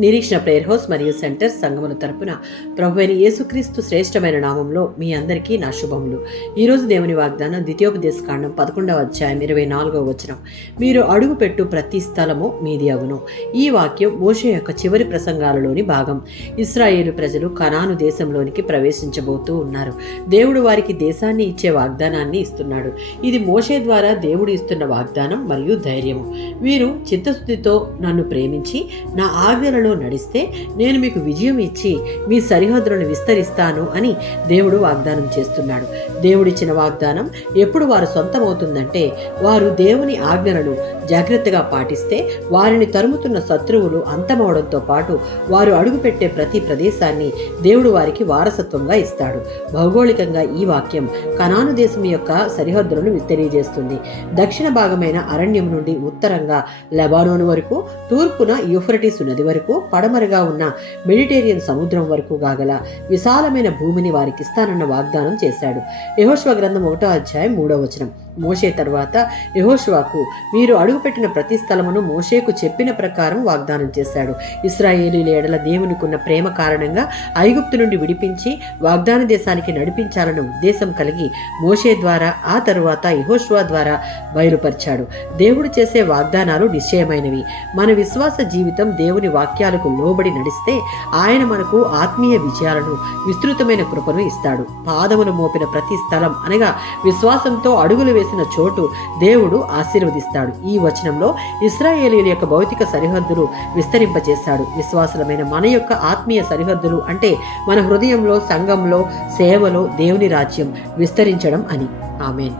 నిరీక్షణ prayer house మరియు centre సంఘముల తరపున ప్రభువైన యేసుక్రీస్తు శ్రేష్టమైన నామంలో మీ అందరికీ నా శుభములు. ఈరోజు దేవుని వాగ్దానం ద్వితీయోపదేశకాండం 11వ అధ్యాయం 24వ వచనం. మీరు అడుగుపెట్టు ప్రతి స్థలము మీది అగును. ఈ వాక్యం మోషే యొక్క చివరి ప్రసంగాలలోని భాగం. ఇశ్రాయేలు ప్రజలు కనాను దేశంలోనికి ప్రవేశించబోతూ ఉన్నారు. దేవుడు వారికి దేశాన్ని ఇచ్చే వాగ్దానాన్ని ఇస్తున్నాడు. ఇది మోషే ద్వారా దేవుడు ఇస్తున్న వాగ్దానం మరియు ధైర్యము. వీరు చిత్తశుద్ధితో నన్ను ప్రేమించి నా ఆజ్ఞలను నడిస్తే నేను మీకు విజయం ఇచ్చి మీ సరిహద్దులను విస్తరిస్తాను అని దేవుడు వాగ్దానం చేస్తున్నాడు. దేవుడిచ్చిన వాగ్దానం ఎప్పుడు వారు సొంతమవుతుందంటే వారు దేవుని ఆజ్ఞలను జాగ్రత్తగా పాటిస్తే వారిని తరుముతున్న శత్రువులు అంతమవడంతో పాటు వారు అడుగుపెట్టే ప్రతి ప్రదేశాన్ని దేవుడు వారికి వారసత్వంగా ఇస్తాడు. భౌగోళికంగా ఈ వాక్యం కనాను దేశం యొక్క సరిహద్దులను తెలియజేస్తుంది. దక్షిణ భాగమైన అరణ్యం నుండి ఉత్తరంగా లెబానోను వరకు, తూర్పున యూఫ్రటీస్ నది వరకు, పడమరగా ఉన్న మెడిటేరియన్ సముద్రం వరకు గాగల విశాలమైన భూమిని వారికిస్తానన్న వాగ్దానం చేశాడు. యెహోషువ గ్రంథం 1వ అధ్యాయం 3వ వచనం. మోషే తర్వాత యెహోషువకు మీరు అడుగుపెట్టిన ప్రతి స్థలమును మోషేకు చెప్పిన ప్రకారం వాగ్దానం చేశాడు. ఇశ్రాయేలీల ఎడల దేవునికున్న ప్రేమ కారణంగా ఐగుప్తు నుండి విడిపించి వాగ్దాన దేశానికి నడిపించాలన్న ఉద్దేశం కలిగి మోషే ద్వారా ఆ తరువాత యెహోషువ ద్వారా బయలుపరిచాడు. దేవుడు చేసే వాగ్దానాలు నిశ్చయమైనవి. మన విశ్వాస జీవితం దేవుని వాక్యాలకు లోబడి నడిస్తే ఆయన మనకు ఆత్మీయ విజయాలను, విస్తృతమైన కృపను ఇస్తాడు. పాదములు మోపిన ప్రతి స్థలం అనగా విశ్వాసంతో అడుగులు వేసిన చోటు దేవుడు ఆశీర్వదిస్తాడు. ఈ వచనంలో ఇశ్రాయేలీయుల యొక్క భౌతిక సరిహద్దులు విస్తరింపచేశాడు. విశ్వాసులమైన మన యొక్క ఆత్మీయ సరిహద్దులు అంటే మన హృదయంలో, సంఘంలో, సేవలో దేవుని రాజ్యం విస్తరించడం అని. ఆమేన్.